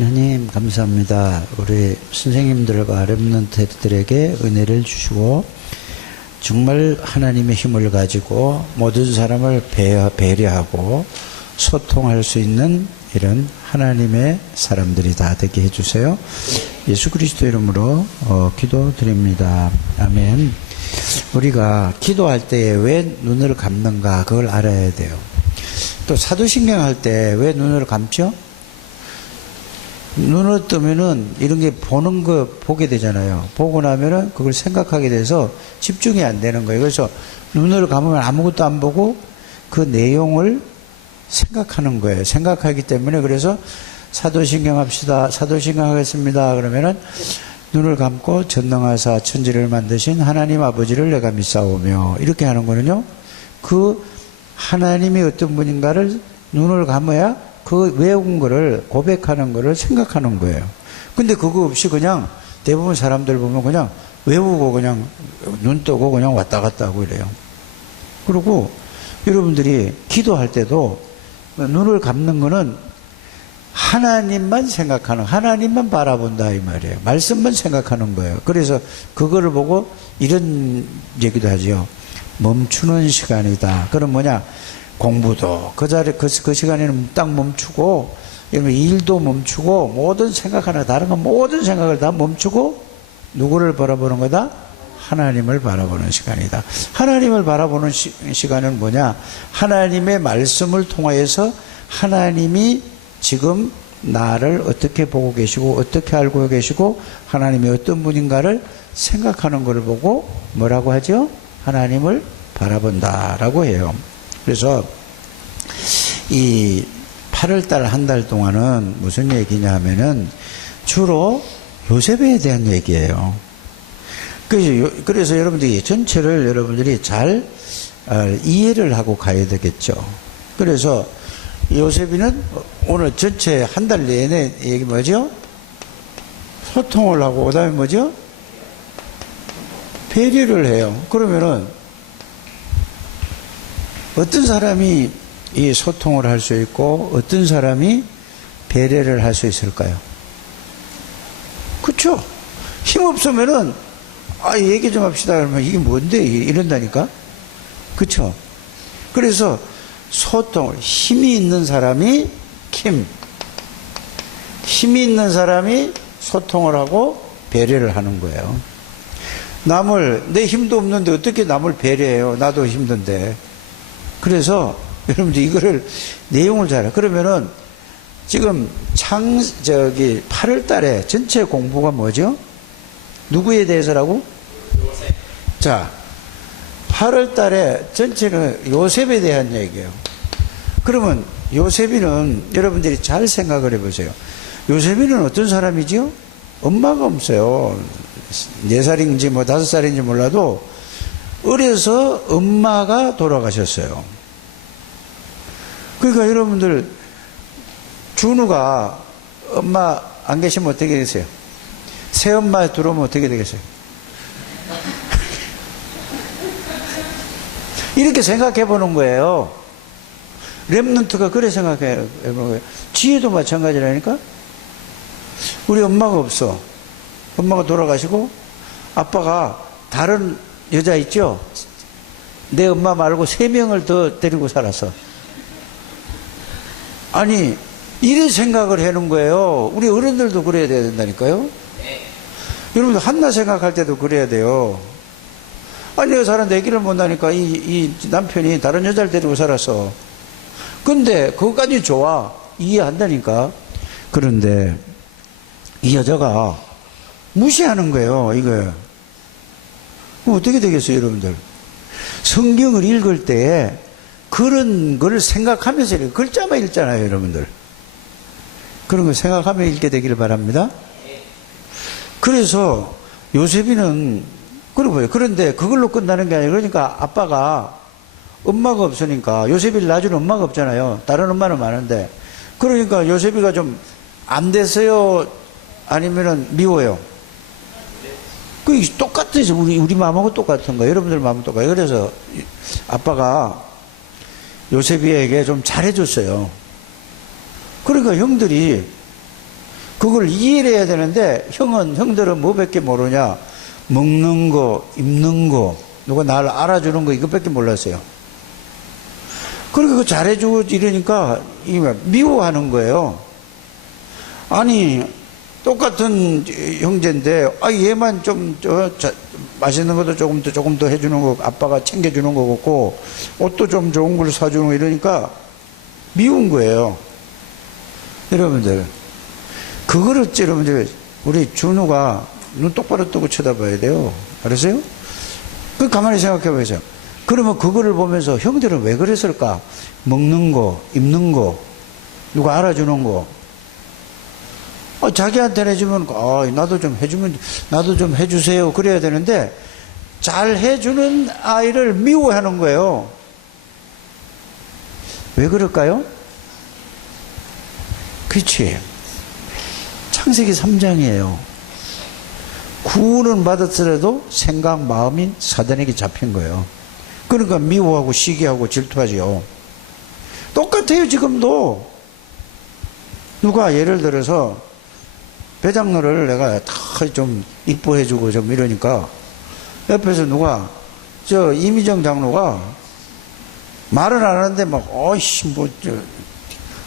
하나님 감사합니다. 우리 선생님들과 렘넌트들에게 은혜를 주시고 정말 하나님의 힘을 가지고 모든 사람을 배려하고 소통할 수 있는 이런 하나님의 사람들이 다 되게 해주세요. 예수 그리스도 이름으로 기도드립니다. 아멘. 우리가 기도할 때에 왜 눈을 감는가 그걸 알아야 돼요. 또 사도신경 할 때 왜 눈을 감죠? 눈을 뜨면은 이런 게 보는 거 보게 되잖아요. 보고 나면은 그걸 생각하게 돼서 집중이 안 되는 거예요. 그래서 눈을 감으면 아무것도 안 보고 그 내용을 생각하는 거예요. 생각하기 때문에 그래서 사도신경 합시다. 사도신경 하겠습니다. 그러면은 눈을 감고 전능하사 천지를 만드신 하나님 아버지를 내가 믿사오며 이렇게 하는 거는요. 그 하나님이 어떤 분인가를 눈을 감아야 그 외운 거를 고백하는 거를 생각하는 거예요. 근데 그거 없이 그냥 대부분 사람들 보면 그냥 외우고 그냥 눈 뜨고 그냥 왔다 갔다 하고 이래요. 그리고 여러분들이 기도할 때도 눈을 감는 거는 하나님만 생각하는, 하나님만 바라본다 이 말이에요. 말씀만 생각하는 거예요. 그래서 그거를 보고 이런 얘기도 하죠. 멈추는 시간이다. 그럼 뭐냐? 공부도 그 자리 그 시간에는 딱 멈추고 일도 멈추고 모든 생각하나 다른 건 모든 생각을 다 멈추고 누구를 바라보는 거다? 하나님을 바라보는 시간이다. 하나님을 바라보는 시간은 뭐냐? 하나님의 말씀을 통하여서 하나님이 지금 나를 어떻게 보고 계시고 어떻게 알고 계시고 하나님이 어떤 분인가를 생각하는 것을 보고 뭐라고 하죠? 하나님을 바라본다라고 해요. 그래서 이 8월달 한 달 동안은 무슨 얘기냐 하면은 주로 요셉에 대한 얘기예요. 그래서 여러분들이 전체를 여러분들이 잘 이해를 하고 가야 되겠죠. 그래서 요셉이는 오늘 전체 한 달 내내 얘기 뭐죠? 소통을 하고 그 다음에 뭐죠? 배려를 해요. 그러면은 어떤 사람이 이 소통을 할 수 있고 어떤 사람이 배려를 할 수 있을까요? 그렇죠? 힘 없으면은 얘기 좀 합시다 그러면 이게 뭔데 이런다니까. 그렇죠? 그래서 소통을 힘이 있는 사람이 힘이 있는 사람이 소통을 하고 배려를 하는 거예요. 내 힘도 없는데 어떻게 남을 배려해요? 나도 힘든데. 그래서 여러분들 이거를 내용을 잘 알아요. 그러면은 지금 8월 달에 전체 공부가 뭐죠? 누구에 대해서라고? 요셉. 자, 8월 달에 전체는 요셉에 대한 얘기예요. 그러면 요셉이는 여러분들이 잘 생각을 해보세요. 요셉이는 어떤 사람이지요? 엄마가 없어요. 4살인지 5살인지 몰라도 어려서 엄마가 돌아가셨어요. 그러니까 여러분들 준우가 엄마 안 계시면 어떻게 되겠어요? 새엄마 들어오면 어떻게 되겠어요? 이렇게 생각해 보는 거예요. 렘넌트가 그래 생각해 보는 거예요. 지혜도 마찬가지라니까. 우리 엄마가 없어. 엄마가 돌아가시고 아빠가 다른 여자 있죠? 내 엄마 말고 3명을 더 데리고 살았어. 아니 이런 생각을 하는 거예요. 우리 어른들도 그래야 된다니까요. 여러분들 한나 생각할 때도 그래야 돼요. 아니 내가 살았는데 애기를 못 낳으니까 이 남편이 다른 여자를 데리고 살았어. 근데 그것까지 좋아. 이해한다니까. 그런데 이 여자가 무시하는 거예요. 이거 어떻게 되겠어요 여러분들? 성경을 읽을 때 그런 걸 생각하면서 글자만 읽잖아요 여러분들. 그런 거 생각하며 읽게 되기를 바랍니다. 그래서 요셉이는 그러고요. 그런데 그걸로 끝나는 게 아니라 그러니까 아빠가 엄마가 없으니까 요셉이를 낳아주는 엄마가 없잖아요. 다른 엄마는 많은데 그러니까 요셉이가 좀 안 됐어요? 아니면은 미워요? 그 똑같아요. 우리 마음하고 똑같은 거예요. 여러분들 마음은 똑같아요. 그래서 아빠가 요셉이에게 좀 잘해줬어요. 그러니까 형들이 그걸 이해를 해야 되는데 형들은 뭐밖에 모르냐? 먹는 거, 입는 거, 누가 나를 알아주는 거 이것밖에 몰랐어요. 그리고 그거 잘해주고 이러니까 미워하는 거예요. 아니 똑같은 형제인데 얘만 좀 맛있는 것도 조금 더 해주는 거, 아빠가 챙겨주는 거 같고 옷도 좀 좋은 걸 사주는 거 이러니까 미운 거예요. 여러분들 그거를 여러분들 우리 준우가 눈 똑바로 뜨고 쳐다봐야 돼요. 알았어요? 그 가만히 생각해 보세요. 그러면 그거를 보면서 형들은 왜 그랬을까? 먹는 거, 입는 거, 누가 알아주는 거. 자기한테 해주면, 나도 좀 해주세요. 그래야 되는데, 잘 해주는 아이를 미워하는 거예요. 왜 그럴까요? 그치. 창세기 3장이에요. 구원은 받았더라도 생각, 마음이 사단에게 잡힌 거예요. 그러니까 미워하고 시기하고 질투하지요. 똑같아요, 지금도. 누가 예를 들어서 배장로를 내가 다 좀 이뻐해주고 좀 이러니까 옆에서 누가 이미정 장로가 말은 안 하는데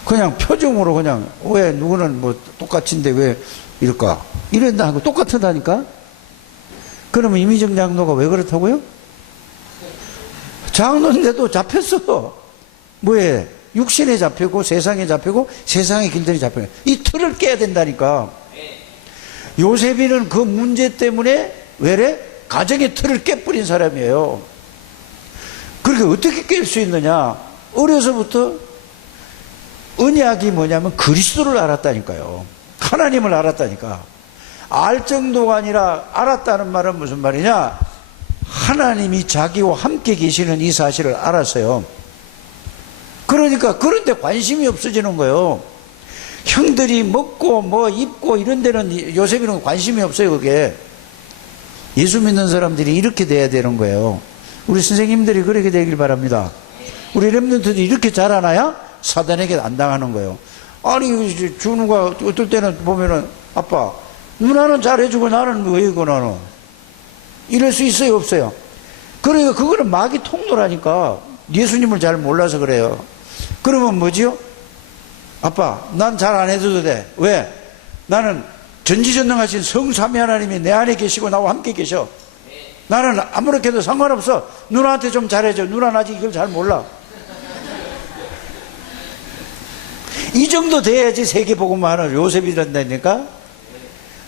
그냥 표정으로 그냥 왜 누구는 똑같은데 왜 이럴까? 이런다 하고 똑같다니까? 그러면 이미정 장로가 왜 그렇다고요? 장로인데도 잡혔어. 뭐에? 육신에 잡히고 세상에 잡히고 세상의 길들이 잡혀요. 이 틀을 깨야 된다니까. 요셉이는 그 문제 때문에 왜래? 가정의 틀을 깨버린 사람이에요. 그렇게 어떻게 깰 수 있느냐? 어려서부터 언약이 뭐냐면 그리스도를 알았다니까요. 하나님을 알았다니까. 알 정도가 아니라 알았다는 말은 무슨 말이냐? 하나님이 자기와 함께 계시는 이 사실을 알았어요. 그러니까 그런데 관심이 없어지는 거예요. 형들이 먹고 입고 이런 데는 요셉이는 관심이 없어요. 그게 예수 믿는 사람들이 이렇게 돼야 되는 거예요. 우리 선생님들이 그렇게 되길 바랍니다. 우리 렘넌트들이 이렇게 자라나야 사단에게 안 당하는 거예요. 아니 준우가 어떨 때는 보면은 아빠 누나는 잘해주고 나는 왜 이거 나는 이럴 수 있어요 없어요? 그러니까 그거는 마귀 통로라니까. 예수님을 잘 몰라서 그래요. 그러면 뭐지요? 아빠 난 잘 안 해줘도 돼. 왜? 나는 전지전능하신 성삼위 하나님이 내 안에 계시고 나와 함께 계셔. 나는 아무렇게 해도 상관없어. 누나한테 좀 잘해줘. 누나는 아직 이걸 잘 몰라. 이 정도 돼야지 세계복음만 하는 요셉이 된다니까.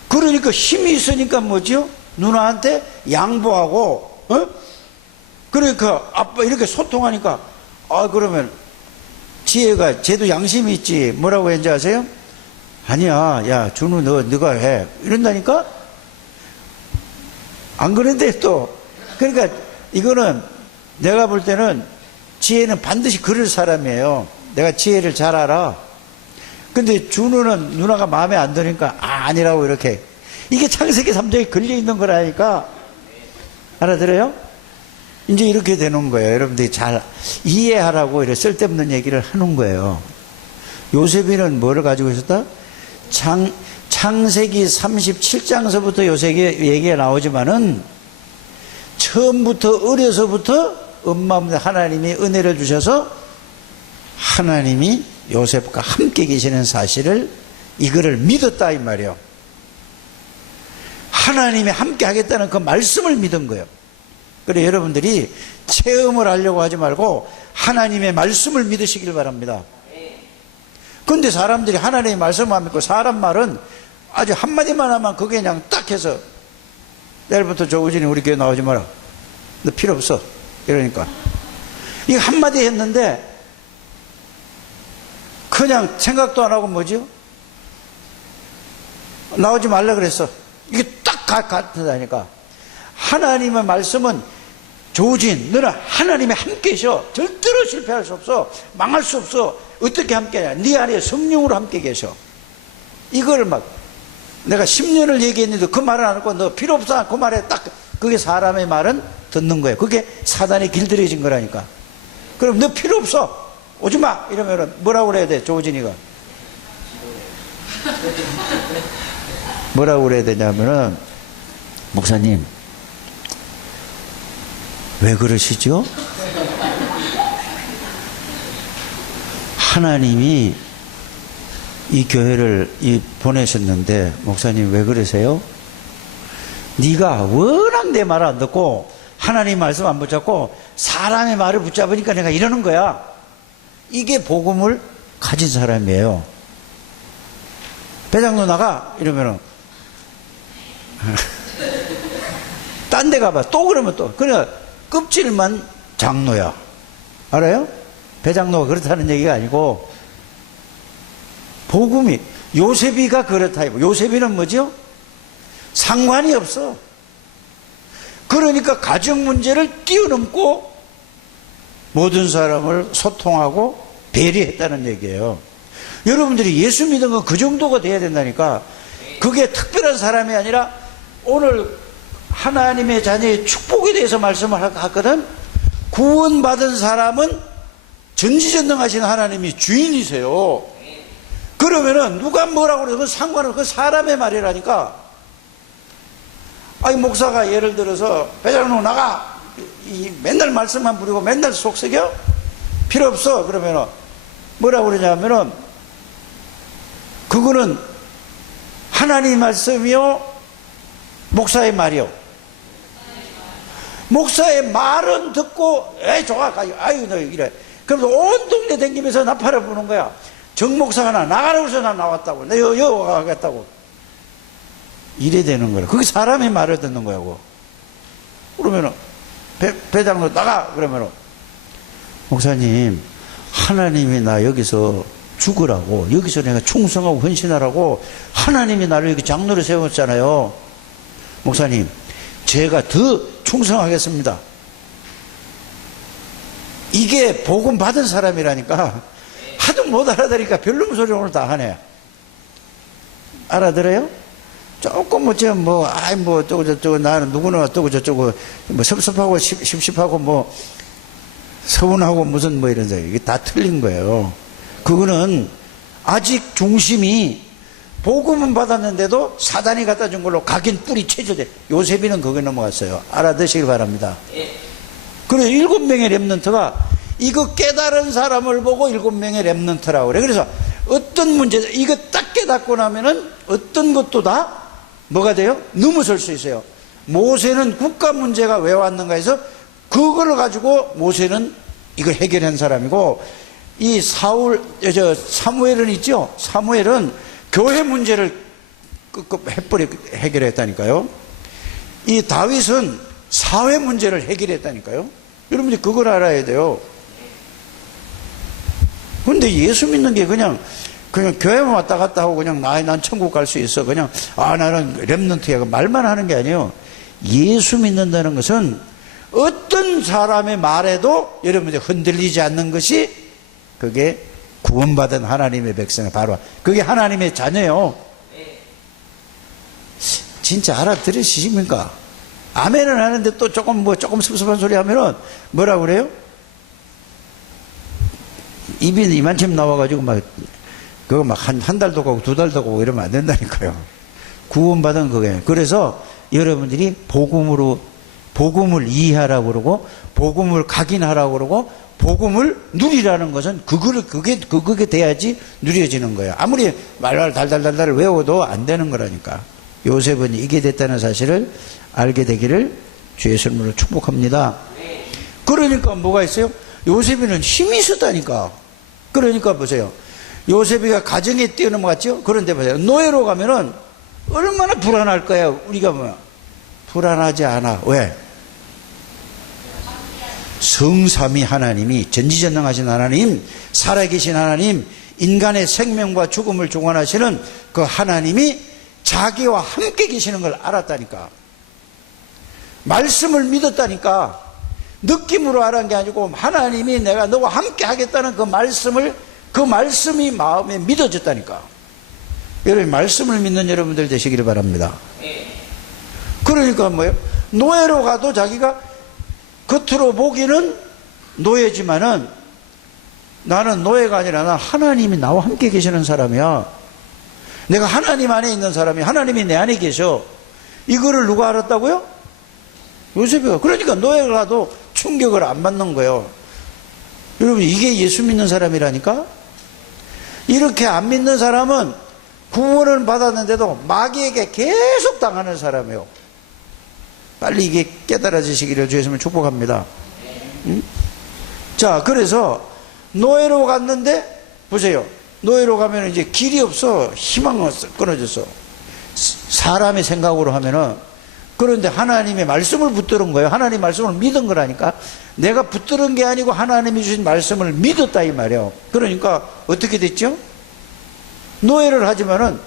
그러니까 힘이 있으니까 뭐지요? 누나한테 양보하고 그러니까 아빠 이렇게 소통하니까 그러면 지혜가 쟤도 양심이 있지. 뭐라고 했는지 아세요? 아니야 야 준우 너가 해 이런다니까. 안 그런데 또 그러니까 이거는 내가 볼 때는 지혜는 반드시 그럴 사람이에요. 내가 지혜를 잘 알아. 근데 준우는 누나가 마음에 안 드니까 아니라고 이렇게. 이게 창세기 3장에 걸려있는 거라니까. 알아들어요? 이제 이렇게 되는 거예요. 여러분들이 잘 이해하라고 이렇게 쓸데없는 얘기를 하는 거예요. 요셉이는 뭐를 가지고 있었다? 창세기 37장서부터 요셉이 얘기가 나오지만은 처음부터 어려서부터 엄마 하나님이 은혜를 주셔서 하나님이 요셉과 함께 계시는 사실을 이거를 믿었다 이 말이에요. 하나님이 함께 하겠다는 그 말씀을 믿은 거예요. 그래 여러분들이 체험을 하려고 하지 말고 하나님의 말씀을 믿으시길 바랍니다. 그런데 사람들이 하나님의 말씀만 믿고 사람 말은 아주 한마디만 하면 그게 그냥 딱 해서 내일부터 조우진이 우리 교회 나오지 마라. 너 필요 없어. 이러니까 이거 한마디 했는데 그냥 생각도 안 하고 뭐지요? 나오지 말라 그랬어. 이게 딱 같다니까. 하나님의 말씀은 조우진 너는 하나님이 함께 계셔. 절대로 실패할 수 없어. 망할 수 없어. 어떻게 함께 하냐? 네 안에 성령으로 함께 계셔. 이걸 막 내가 10년을 얘기했는데 그 말을 안 하고 너 필요 없어. 그 말에 딱 그게 사람의 말은 듣는 거예요. 그게 사단에 길들여진 거라니까. 그럼 너 필요 없어. 오지 마. 이러면은 뭐라고 그래야 돼? 조우진이가 뭐라고 그래야 되냐면은, 목사님, 왜 그러시죠? 하나님이 이 교회를 보내셨는데, 목사님 왜 그러세요? 네가 워낙 내 말 안 듣고 하나님 말씀 안 붙잡고 사람의 말을 붙잡으니까 내가 이러는 거야. 이게 복음을 가진 사람이에요. 배장로 나가 이러면은 딴 데 가봐 또 그러면 또 그래 껍질만 장로야. 알아요? 배장로가 그렇다는 얘기가 아니고 복음이 요셉이가 그렇다. 요셉이는 뭐죠? 상관이 없어. 그러니까 가정 문제를 뛰어넘고 모든 사람을 소통하고 배려했다는 얘기예요. 여러분들이 예수 믿은 건 그 정도가 돼야 된다니까. 그게 특별한 사람이 아니라 오늘 하나님의 자녀의 축복에 대해서 말씀을 하거든. 구원받은 사람은 전지전능하신 하나님이 주인이세요. 그러면은 누가 뭐라고 그래도 그 상관은 그 사람의 말이라니까. 아니 목사가 예를 들어서 배장로 나가 맨날 말씀만 부리고 맨날 속썩여? 필요 없어. 그러면은 뭐라고 그러냐면은 그거는 하나님 말씀이요 목사의 말이요. 목사의 말은 듣고 에이 좋아 아유 너 이래. 그래서 온 동네 댕기면서 나팔을 부는 거야. 정 목사가 나가라고 해서 나 나왔다고. 내 여기 가겠다고. 이래 되는 거야. 그게 사람의 말을 듣는 거야고. 그러면은 배장로 나가 그러면은 목사님 하나님이 나 여기서 죽으라고 여기서 내가 충성하고 헌신하라고 하나님이 나를 여기 장로로 세웠잖아요. 목사님 제가 더 충성하겠습니다. 이게 복음 받은 사람이라니까. 하도 못 알아들으니까 별놈 소리 오늘 다 하네. 알아들어요? 조금 어쩌고 나는 누구나 어쩌고 저쩌고 뭐 섭섭하고 십십하고 뭐 서운하고 무슨 뭐 이런 이게 다 틀린 거예요. 그거는 아직 중심이 복음은 받았는데도 사단이 갖다 준 걸로 각인 뿌리 체조돼. 요셉이는 거기에 넘어갔어요. 알아두시길 바랍니다. 그래서 7명의 렘넌트가 이거 깨달은 사람을 보고 7명의 렘넌트라고 그래. 그래서 어떤 문제 이거 딱 깨닫고 나면은 어떤 것도 다 뭐가 돼요? 넘어설 수 있어요. 모세는 국가 문제가 왜 왔는가 해서 그거를 가지고 모세는 이걸 해결한 사람이고, 이 사무엘은 있죠? 사무엘은 교회 문제를 해결했다니까요. 이 다윗은 사회 문제를 해결했다니까요. 여러분들이 그걸 알아야 돼요. 근데 예수 믿는 게 그냥 교회만 왔다 갔다 하고 그냥 난 천국 갈 수 있어. 그냥 나는 렘넌트야. 말만 하는 게 아니에요. 예수 믿는다는 것은 어떤 사람의 말에도 여러분들 흔들리지 않는 것이 그게 구원받은 하나님의 백성의 바로 그게 하나님의 자녀예요. 진짜 알아들으십니까? 아멘은 하는데 또 조금 섭섭한 소리 하면은 뭐라고 그래요? 입이 이만큼 나와가지고 그거 한 달도 가고 2달도 가고 이러면 안 된다니까요. 구원받은 그게. 그래서 여러분들이 복음을 이해하라고 그러고, 복음을 각인하라고 그러고, 복음을 누리라는 것은 그게 돼야지 누려지는 거예요. 아무리 말말 달달달달 외워도 안 되는 거라니까. 요셉은 이게 됐다는 사실을 알게 되기를 주의 이름으로 축복합니다. 그러니까 뭐가 있어요? 요셉이는 힘이 있었다니까. 그러니까 보세요. 요셉이가 가정에 뛰어넘어갔죠? 그런데 보세요. 노예로 가면은 얼마나 불안할 거예요. 우리가 불안하지 않아. 왜? 성삼위 하나님이, 전지전능하신 하나님, 살아계신 하나님, 인간의 생명과 죽음을 주관하시는 그 하나님이 자기와 함께 계시는 걸 알았다니까. 말씀을 믿었다니까. 느낌으로 알은 게 아니고 하나님이 내가 너와 함께 하겠다는 그 말씀이 마음에 믿어졌다니까. 여러분 말씀을 믿는 여러분들 되시기를 바랍니다. 그러니까 뭐예요? 노예로 가도 자기가 겉으로 보기는 노예지만은 나는 노예가 아니라 나 하나님이 나와 함께 계시는 사람이야. 내가 하나님 안에 있는 사람이 하나님이 내 안에 계셔. 이거를 누가 알았다고요? 요셉이가. 그러니까 노예가 가도 충격을 안 받는 거예요. 여러분, 이게 예수 믿는 사람이라니까? 이렇게 안 믿는 사람은 구원을 받았는데도 마귀에게 계속 당하는 사람이에요. 빨리 이게 깨달아지시기를 주 예수님을 축복합니다. 응? 자, 그래서 노예로 갔는데 보세요. 노예로 가면 이제 길이 없어. 희망은 끊어졌어. 사람의 생각으로 하면은. 그런데 하나님의 말씀을 붙들은 거예요. 하나님 말씀을 믿은 거라니까. 내가 붙들은 게 아니고 하나님이 주신 말씀을 믿었다 이 말이에요. 그러니까 어떻게 됐죠? 노예를 하지만은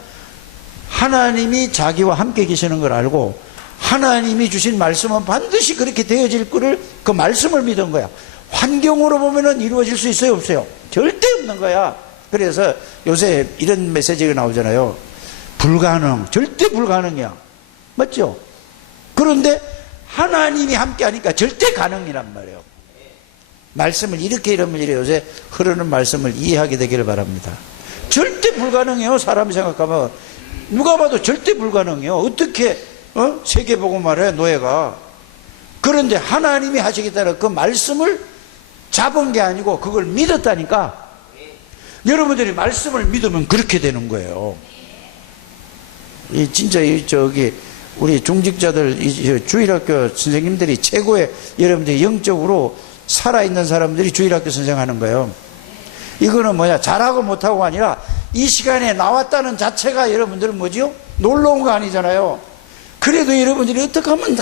하나님이 자기와 함께 계시는 걸 알고 하나님이 주신 말씀은 반드시 그렇게 되어질 거를 그 말씀을 믿은 거야. 환경으로 보면은 이루어질 수 있어요, 없어요? 절대 없는 거야. 그래서 요새 이런 메시지가 나오잖아요. 불가능, 절대 불가능이야. 맞죠? 그런데 하나님이 함께 하니까 절대 가능이란 말이에요. 말씀을 이렇게 이러면 이래 요새 흐르는 말씀을 이해하게 되기를 바랍니다. 절대 불가능해요. 사람이 생각하면 누가 봐도 절대 불가능해요. 어떻게 세계복음을 해 노예가. 그런데 하나님이 하시겠다는 그 말씀을 잡은 게 아니고 그걸 믿었다니까. 여러분들이 말씀을 믿으면 그렇게 되는 거예요. 진짜 저기 우리 중직자들 주일학교 선생님들이 최고의 여러분들이 영적으로 살아있는 사람들이 주일학교 선생하는 거예요. 이거는 뭐냐, 잘하고 못하고가 아니라 이 시간에 나왔다는 자체가 여러분들은 뭐지요? 놀러 온 거 아니잖아요. 그래도 여러분들이 어떻게 하면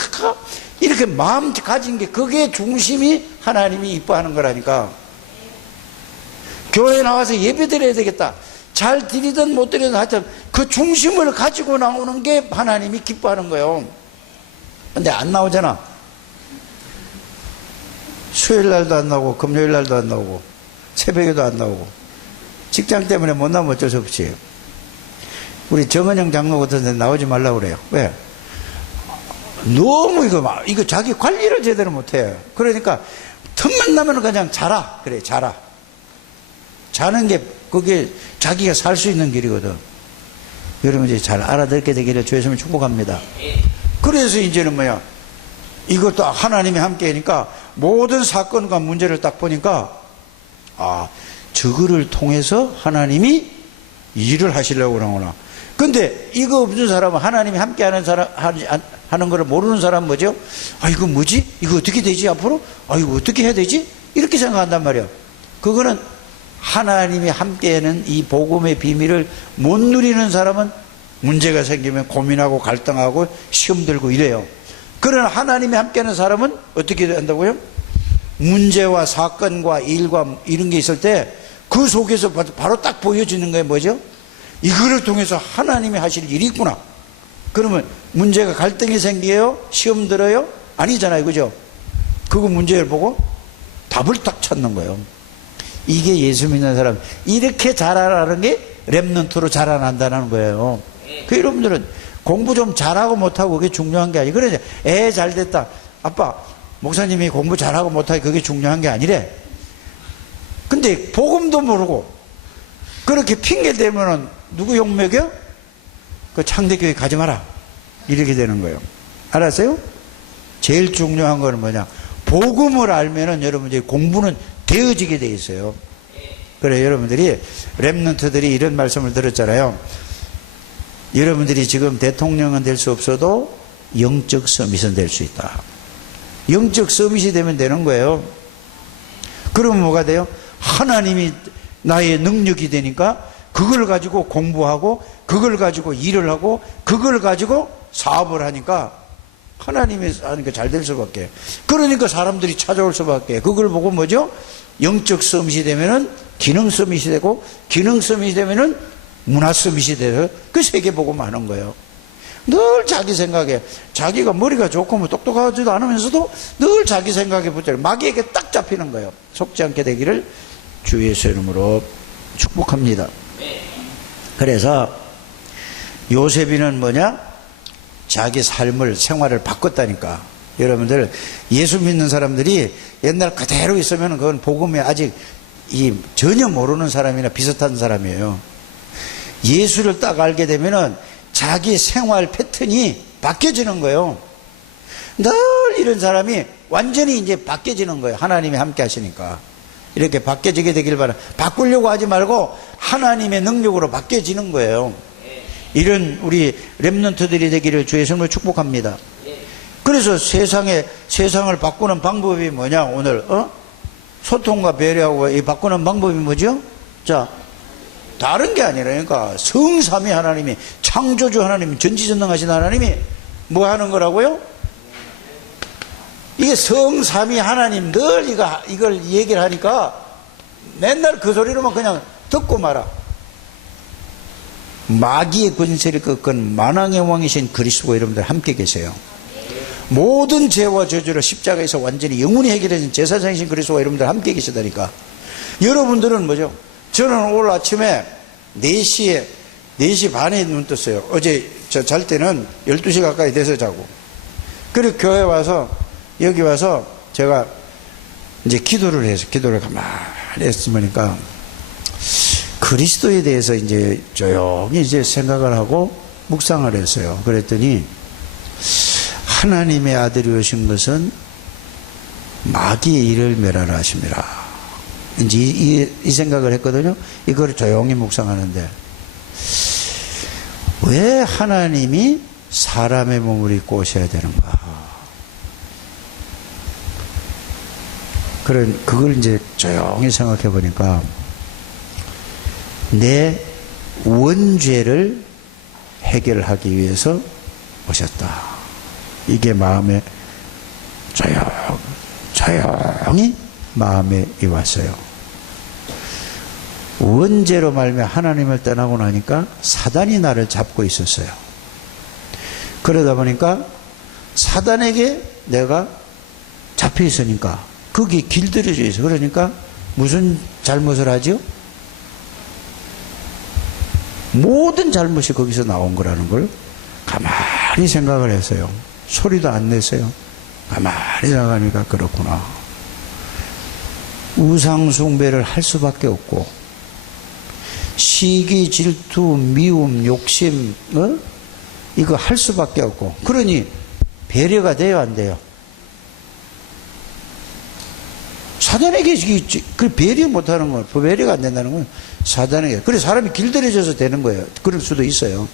이렇게 마음 가진 게 그게 중심이 하나님이 이뻐하는 거라니까. 교회에 나와서 예배 드려야 되겠다. 잘 드리든 못 드리든 하여튼 그 중심을 가지고 나오는 게 하나님이 기뻐하는 거예요. 근데 안 나오잖아. 수요일 날도 안 나오고 금요일 날도 안 나오고 새벽에도 안 나오고 직장 때문에 못 나오면 어쩔 수 없지. 우리 정은영 장로 같은 데 나오지 말라고 그래요. 왜? 너무 이거 자기 관리를 제대로 못해요. 그러니까 틈만 나면 그냥 자라. 그래, 자라. 자는 게 그게 자기가 살 수 있는 길이거든. 여러분들이 잘 알아듣게 되기를 주 예수님을 축복합니다. 그래서 이제는 뭐야, 이것도 하나님이 함께 하니까 모든 사건과 문제를 딱 보니까 저거를 통해서 하나님이 일을 하시려고 그러구나. 근데 이거 없는 사람은 하나님이 함께 하는 거를 모르는 사람은 뭐죠? 이거 뭐지? 이거 어떻게 되지 앞으로? 이거 어떻게 해야 되지? 이렇게 생각한단 말이야. 그거는 하나님이 함께하는 이 복음의 비밀을 못 누리는 사람은 문제가 생기면 고민하고 갈등하고 시험 들고 이래요. 그러나 하나님이 함께하는 사람은 어떻게 한다고요? 문제와 사건과 일과 이런 게 있을 때 그 속에서 바로 딱 보여지는 거예요. 뭐죠? 이거를 통해서 하나님이 하실 일이 있구나. 그러면 문제가 갈등이 생겨요? 시험 들어요? 아니잖아요. 그죠? 그거 문제를 보고 답을 딱 찾는 거예요. 이게 예수 믿는 사람, 이렇게 자라라는 게 렘넌트로 자라난다는 거예요. 그 여러분들은 공부 좀 잘하고 못하고 그게 중요한 게 아니에요. 그래, 애 잘됐다. 아빠, 목사님이 공부 잘하고 못하고 그게 중요한 게 아니래. 근데 복음도 모르고 그렇게 핑계 대면은 누구 욕먹여? 그 창대교회 가지 마라. 이렇게 되는 거예요. 알았어요? 제일 중요한 거는 뭐냐? 복음을 알면은 여러분들이 공부는 되어지게 돼 있어요. 그래, 여러분들이 렘넌트들이 이런 말씀을 들었잖아요. 여러분들이 지금 대통령은 될 수 없어도 영적 서밋은 될 수 있다. 영적 서밋이 되면 되는 거예요. 그러면 뭐가 돼요? 하나님이 나의 능력이 되니까 그걸 가지고 공부하고 그걸 가지고 일을 하고 그걸 가지고 사업을 하니까 하나님이 하니까 잘 될 수밖에. 그러니까 사람들이 찾아올 수밖에. 그걸 보고 뭐죠? 영적 서밋이 되면은 기능 서밋이 되고 기능 서밋이 되면은 문화 서밋이 돼서 그 세계 보고 마는 거예요. 늘 자기 생각에, 자기가 머리가 좋고 뭐 똑똑하지도 않으면서도 늘 자기 생각에 붙들려 마귀에게 딱 잡히는 거예요. 속지 않게 되기를 주 예수 이름으로 축복합니다. 그래서 요셉이는 뭐냐? 자기 삶을, 생활을 바꿨다니까. 여러분들, 예수 믿는 사람들이 옛날 그대로 있으면 그건 복음에 아직 전혀 모르는 사람이나 비슷한 사람이에요. 예수를 딱 알게 되면은 자기 생활 패턴이 바뀌어지는 거예요. 늘 이런 사람이 완전히 이제 바뀌어지는 거예요. 하나님이 함께 하시니까. 이렇게 바뀌어지게 되길 바랍니다. 바꾸려고 하지 말고 하나님의 능력으로 바뀌어지는 거예요. 이런 우리 렘넌트들이 되기를 주의 이름으로 축복합니다. 그래서 세상을 바꾸는 방법이 뭐냐, 오늘, 소통과 배려하고 이 바꾸는 방법이 뭐죠? 자, 다른 게 아니라니까. 성삼위 하나님이, 창조주 하나님이, 전지전능하신 하나님이 뭐 하는 거라고요? 이게 성삼위 하나님 늘 이걸 얘기를 하니까 맨날 그 소리로만 그냥 듣고 말아. 마귀의 권세를 꺾은 만왕의 왕이신 그리스도 여러분들 함께 계세요. 모든 죄와 저주를 십자가에서 완전히 영원히 해결해준 제사장이신 그리스도가 여러분들 함께 계시다니까. 여러분들은 뭐죠? 저는 오늘 아침에 4시 반에 눈 떴어요. 어제 저 잘 때는 12시 가까이 돼서 자고. 그리고 교회 와서, 여기 와서 제가 이제 기도를 가만히 했으니까 그리스도에 대해서 이제 조용히 이제 생각을 하고 묵상을 했어요. 그랬더니 하나님의 아들이 오신 것은 마귀의 일을 멸하라 하심이라. 이제 이 생각을 했거든요. 이걸 조용히 묵상하는데, 왜 하나님이 사람의 몸을 입고 오셔야 되는가? 그걸 이제 조용히 생각해 보니까 내 원죄를 해결하기 위해서 오셨다. 이게 마음에 조용히 마음에 왔어요. 원죄로 말미암아 하나님을 떠나고 나니까 사단이 나를 잡고 있었어요. 그러다 보니까 사단에게 내가 잡혀 있으니까 거기 길들여져 있어. 그러니까 무슨 잘못을 하죠? 모든 잘못이 거기서 나온 거라는 걸 가만히 생각을 했어요. 소리도 안 냈어요. 가만히 생각하니까 그렇구나. 우상숭배를 할 수밖에 없고, 시기, 질투, 미움, 욕심, 이거 할 수밖에 없고, 그러니 배려가 돼요, 안 돼요? 사단에게 그 배려 못하는 건, 배려가 안 된다는 건 사단에게. 그래서 사람이 길들여져서 되는 거예요. 그럴 수도 있어요.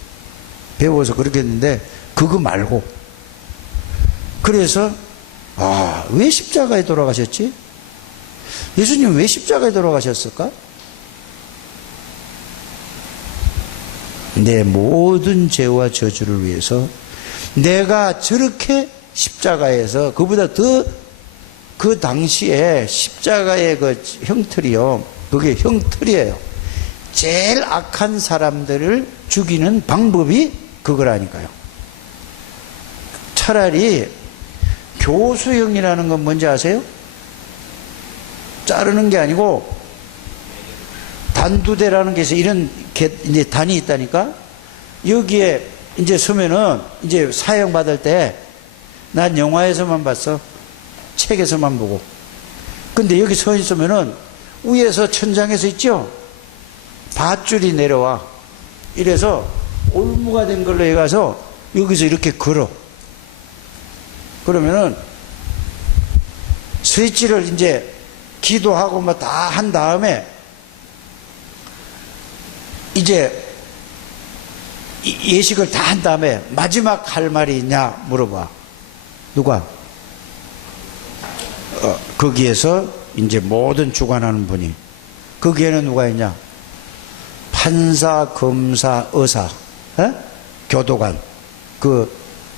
배워서 그렇게 했는데 그거 말고. 그래서 왜 십자가에 돌아가셨지? 예수님 왜 십자가에 돌아가셨을까? 내 모든 죄와 저주를 위해서 내가 저렇게 십자가에서, 그보다 더 그 당시에 십자가의 그 형틀이요, 그게 형틀이에요. 제일 악한 사람들을 죽이는 방법이 그거라니까요. 차라리 교수형이라는 건 뭔지 아세요? 자르는 게 아니고 단두대라는 게 있어요. 이런 이제 단이 있다니까. 여기에 이제 서면은 이제 사형 받을 때 난 영화에서만 봤어. 책에서만 보고. 근데 여기 서 있으면은 위에서 천장에서 있죠? 밧줄이 내려와. 이래서 올무가 된 걸로 해가서 여기서 이렇게 걸어. 그러면은 스위치를 이제 기도하고 뭐 다 한 다음에 이제 예식을 다 한 다음에 마지막 할 말이 있냐 물어봐. 누가? 거기에서 이제 모든 주관하는 분이. 거기에는 누가 있냐? 판사, 검사, 의사, 교도관. 그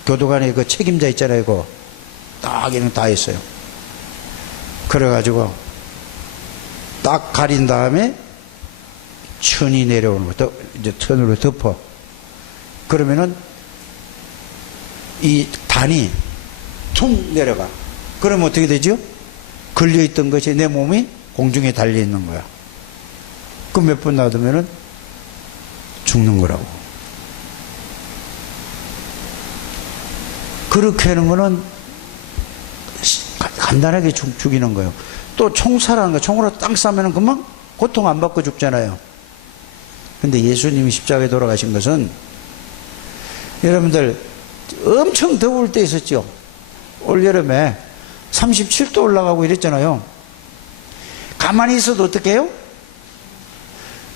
교도관의 그 책임자 있잖아요. 그거 딱 이런 다 있어요. 그래가지고 딱 가린 다음에 천이 내려오는 거, 이제 천으로 덮어. 그러면은 이 단이 툭 내려가. 그러면 어떻게 되죠? 걸려있던 것이 내 몸이 공중에 달려있는 거야. 그 몇 분 놔두면은 죽는 거라고. 그렇게 하는 거는 간단하게 죽이는 거예요. 또 총살하는 거, 총으로 땅 쏴면은 금방 고통 안 받고 죽잖아요. 근데 예수님이 십자가에 돌아가신 것은 여러분들 엄청 더울 때 있었죠. 올여름에 37도 올라가고 이랬잖아요. 가만히 있어도 어떻게 해요?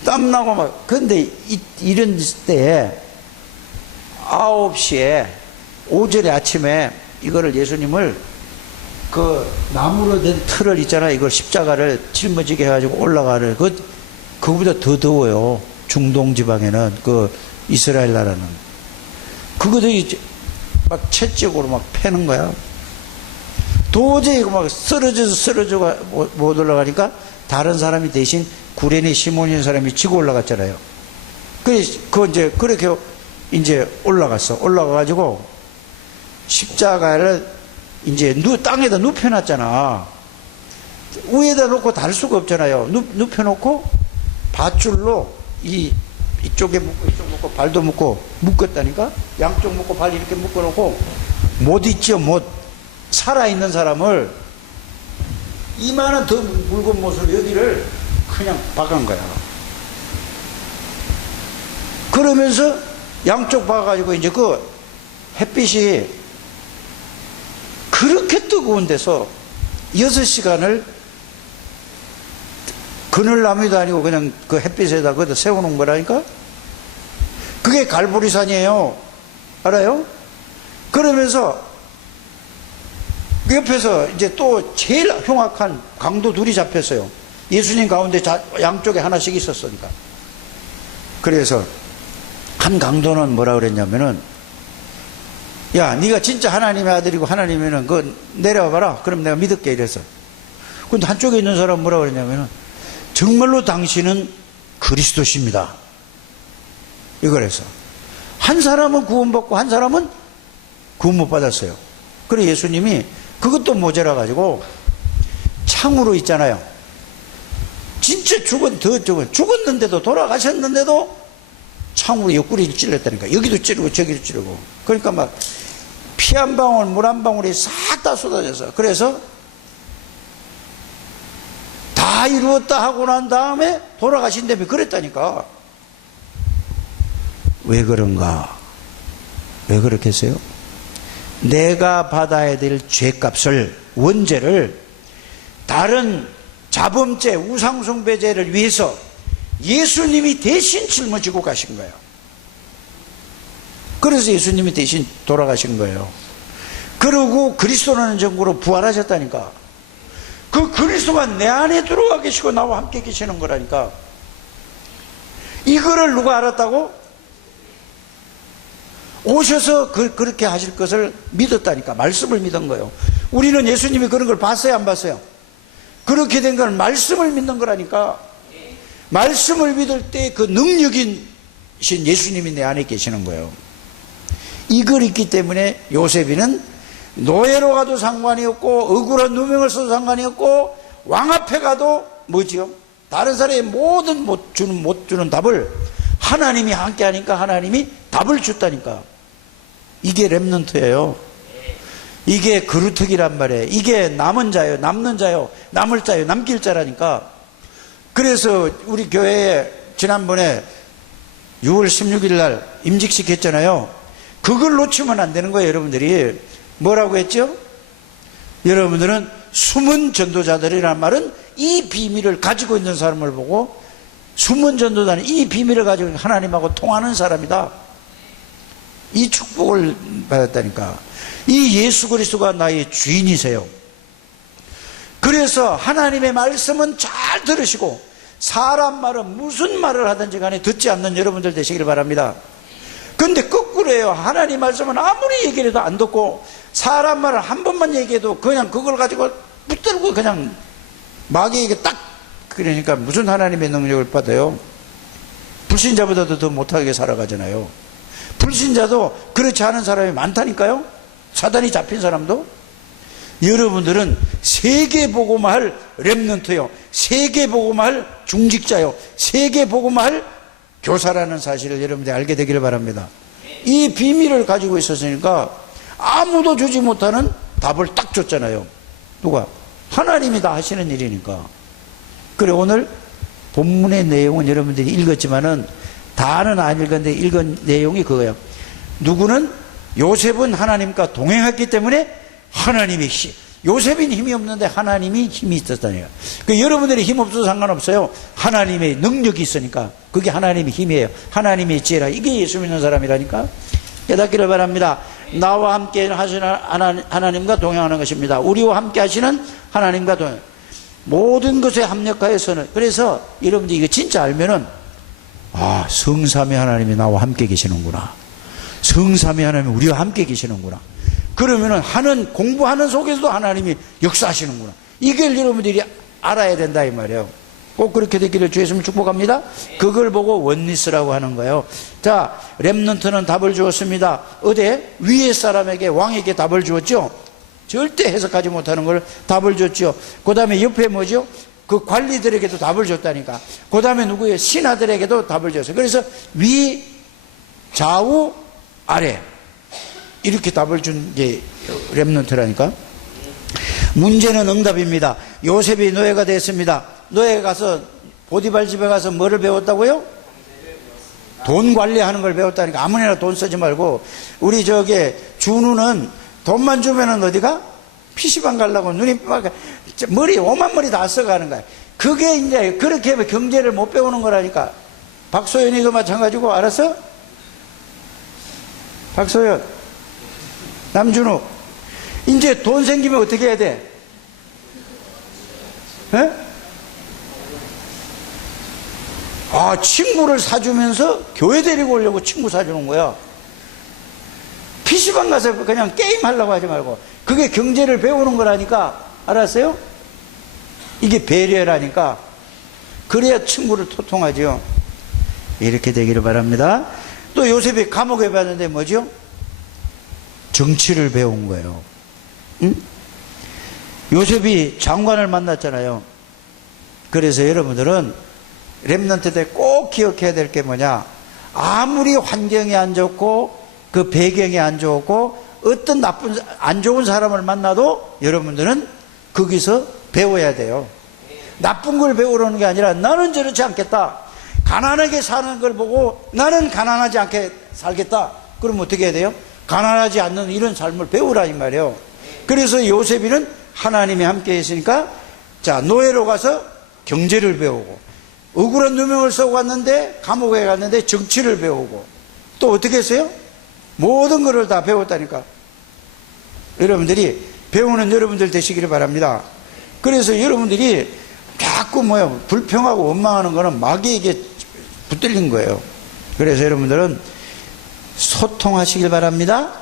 땀나고 막. 근데 이런 때에 9시에 오전에 아침에 이거를 예수님을 그 나무로 된 틀을 있잖아요. 이걸 십자가를 짊어지게 해가지고 올라가는 그거보다 더 더워요. 중동 지방에는 그 이스라엘 나라는 그거들이 막 채찍으로 막 패는 거야. 도저히 막 쓰러져 못 올라가니까 다른 사람이 대신 구레네 시몬이라는 사람이 지고 올라갔잖아요. 이제 그렇게 이제 올라가가지고 십자가를 이제 땅에다 눕혀놨잖아. 위에다 놓고 달 수가 없잖아요. 눕혀놓고 밧줄로 이쪽에 묶고 이쪽 묶고 발도 묶고 묶었다니까. 양쪽 묶고 발 이렇게 묶어놓고 못 있죠. 못 살아있는 사람을 이만한 더 묽은 못으로 여기를 그냥 박은 거야. 그러면서 양쪽 박아가지고 이제 그 햇빛이 그렇게 뜨거운 데서 6시간을 그늘나무도 아니고 그냥 그 햇빛에다 거기다 세워놓은 거라니까? 그게 갈보리산이에요. 알아요? 그러면서 그 옆에서 이제 또 제일 흉악한 강도 둘이 잡혔어요. 예수님 가운데 양쪽에 하나씩 있었으니까. 그래서 한 강도는 뭐라 그랬냐면은, 야, 네가 진짜 하나님의 아들이고 하나님이면 그거 내려와 봐라. 그럼 내가 믿을게. 이래서. 근데 한쪽에 있는 사람은 뭐라 그랬냐면은, 정말로 당신은 그리스도십니다. 이거래서 한 사람은 구원받고 한 사람은 구원 못 받았어요. 그래 예수님이 그것도 모자라 가지고 창으로 있잖아요. 진짜 죽었는데도 돌아가셨는데도 창으로 옆구리를 찔렀다니까. 여기도 찌르고 저기도 찌르고. 그러니까 막 피 한 방울 물 한 방울이 싹 다 쏟아져서, 그래서 다 이루었다 하고 난 다음에 돌아가신다며 그랬다니까. 왜 그런가? 왜 그렇겠어요? 내가 받아야 될 죄값을, 원죄를 다른 자범죄, 우상숭배죄를 위해서 예수님이 대신 짊어지고 가신 거예요. 그래서 예수님이 대신 돌아가신 거예요. 그리고 그리스도라는 정보로 부활하셨다니까. 그 그리스도가 내 안에 들어와 계시고 나와 함께 계시는 거라니까. 이거를 누가 알았다고? 오셔서 그렇게 하실 것을 믿었다니까. 말씀을 믿은 거예요. 우리는 예수님이 그런 걸 봤어요, 안 봤어요? 그렇게 된 건 말씀을 믿는 거라니까. 말씀을 믿을 때 그 능력이신 예수님이 내 안에 계시는 거예요. 이걸 있기 때문에 요셉이는 노예로 가도 상관이 없고 억울한 누명을 써도 상관이 없고 왕 앞에 가도 뭐지요? 다른 사람이 모든 못 주는 답을 하나님이 함께 하니까 하나님이 답을 줬다니까. 이게 렘넌트예요. 이게 그루터기란 말이에요. 이게 남은 자요, 남는 자요, 남을 자요, 남길 자라니까. 그래서 우리 교회에 지난번에 6월 16일 날 임직식 했잖아요. 그걸 놓치면 안 되는 거예요. 여러분들이 뭐라고 했죠? 여러분들은 숨은 전도자들이란 말은 이 비밀을 가지고 있는 사람을 보고, 숨은 전도자는 이 비밀을 가지고 하나님하고 통하는 사람이다. 이 축복을 받았다니까. 이 예수 그리스도가 나의 주인이세요. 그래서 하나님의 말씀은 잘 들으시고 사람 말은 무슨 말을 하든지 간에 듣지 않는 여러분들 되시길 바랍니다. 근데 거꾸로 해요. 하나님 말씀은 아무리 얘기해도 안 듣고 사람 말을 한 번만 얘기해도 그냥 그걸 가지고 붙들고 그냥 마귀에게 딱, 그러니까 무슨 하나님의 능력을 받아요? 불신자보다도 더 못하게 살아가잖아요. 불신자도 그렇지 않은 사람이 많다니까요. 사단이 잡힌 사람도. 여러분들은 세계복음화 할 렘넌트요, 세계복음화 할 중직자요, 세계복음화 할 교사라는 사실을 여러분들이 알게 되기를 바랍니다. 이 비밀을 가지고 있었으니까 아무도 주지 못하는 답을 딱 줬잖아요. 누가? 하나님이 다 하시는 일이니까. 그래 오늘 본문의 내용은 여러분들이 읽었지만은 다는 안 읽었는데 읽은 내용이 그거예요. 누구는 요셉은 하나님과 동행했기 때문에 하나님의 요셉은 힘이 없는데 하나님이 힘이 있었다니까. 여러분들이 힘 없어도 상관없어요. 하나님의 능력이 있으니까. 그게 하나님의 힘이에요. 하나님의 지혜라. 이게 예수 믿는 사람이라니까. 깨닫기를 바랍니다. 나와 함께 하시는 하나님과 동행하는 것입니다. 우리와 함께 하시는 하나님과 동행. 모든 것에 합력하여서는. 그래서 여러분들이 이거 진짜 알면은 성삼위 하나님이 나와 함께 계시는구나. 성삼위 하나님이 우리와 함께 계시는구나. 그러면은 공부하는 속에서도 하나님이 역사하시는구나. 이걸 여러분들이 알아야 된다 이 말이에요. 꼭 그렇게 되기를 주 예수님 축복합니다. 그걸 보고 원리스라고 하는 거예요. 자, 렘넌트는 답을 주었습니다. 어디? 위에 사람에게, 왕에게 답을 주었죠. 절대 해석하지 못하는 걸 답을 줬죠. 그 다음에 옆에 뭐죠? 그 관리들에게도 답을 줬다니까. 그 다음에 누구예요? 신하들에게도 답을 줬어요. 그래서 위, 좌우, 아래 이렇게 답을 준 게 렘넌트라니까. 문제는 응답입니다. 요셉이 노예가 됐습니다. 노예 가서 보디발 집에 가서 뭐를 배웠다고요? 돈 관리하는 걸 배웠다니까. 아무나 돈 쓰지 말고. 우리 준우는 돈만 주면은 어디가? PC방 가려고 눈이 막 오만 머리 다 써가는 거야. 그게 이제 그렇게 하면 경제를 못 배우는 거라니까. 박소연이도 마찬가지고. 알았어? 박소연, 남준우, 이제 돈 생기면 어떻게 해야 돼? 에? 친구를 사주면서 교회 데리고 오려고 친구 사주는 거야. PC방 가서 그냥 게임 하려고 하지 말고. 그게 경제를 배우는 거라니까. 알았어요? 이게 배려라니까. 그래야 친구를 토통하죠. 이렇게 되기를 바랍니다. 또 요셉이 감옥에 갔는데 뭐죠? 정치를 배운 거예요. 응? 요셉이 장관을 만났잖아요. 그래서 여러분들은 렘넌트 때 꼭 기억해야 될 게 뭐냐? 아무리 환경이 안 좋고 그 배경이 안 좋고 어떤 안 좋은 사람을 만나도 여러분들은 거기서 배워야 돼요. 나쁜 걸 배우려는 게 아니라 나는 저렇지 않겠다. 가난하게 사는 걸 보고 나는 가난하지 않게 살겠다. 그럼 어떻게 해야 돼요? 가난하지 않는 이런 삶을 배우라 이 말이에요. 그래서 요셉이는 하나님이 함께 있으니까 자, 노예로 가서 경제를 배우고, 억울한 누명을 쓰고 갔는데 감옥에 갔는데 정치를 배우고, 또 어떻게 했어요? 모든 것을 다 배웠다니까. 여러분들이 배우는 여러분들 되시기를 바랍니다. 그래서 여러분들이 자꾸 불평하고 원망하는 거는 마귀에게 붙들린 거예요. 그래서 여러분들은 소통하시길 바랍니다.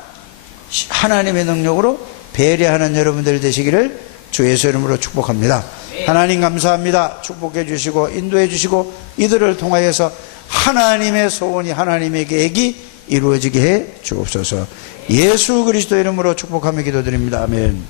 하나님의 능력으로 배려하는 여러분들 되시기를 주 예수 이름으로 축복합니다. 하나님 감사합니다. 축복해 주시고 인도해 주시고 이들을 통하여서 하나님의 소원이 하나님의 계획이 이루어지게 해 주옵소서. 예수 그리스도 이름으로 축복하며 기도드립니다. 아멘.